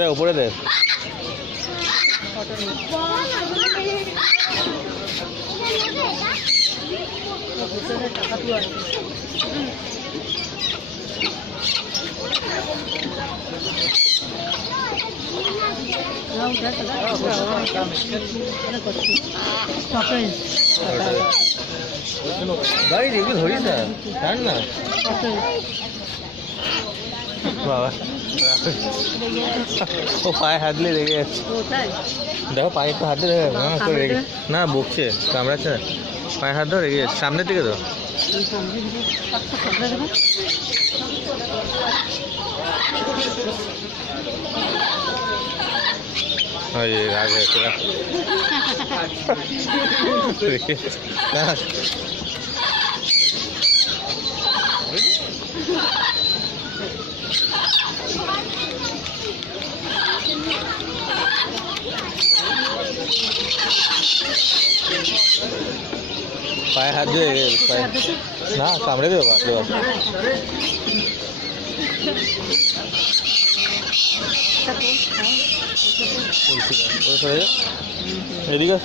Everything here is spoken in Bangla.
দে উপরে দে। ভাই এগুলো ধরিস না, ছাড় না বাবা। ও পায়ে হাত দিয়ে রেগে যাচ্ছে, দেখো পায়ে একটু হাত দিয়ে রেগে, না বকছে, কামড়াচ্ছে না, পায়ে হাত ধরে রেগে যাচ্ছে। সামনের দিকে তো রাগ হয়েছে না। পায়ে হাত দিয়ে না কামড়ে দেবে বাপরে বাপ। এদিকে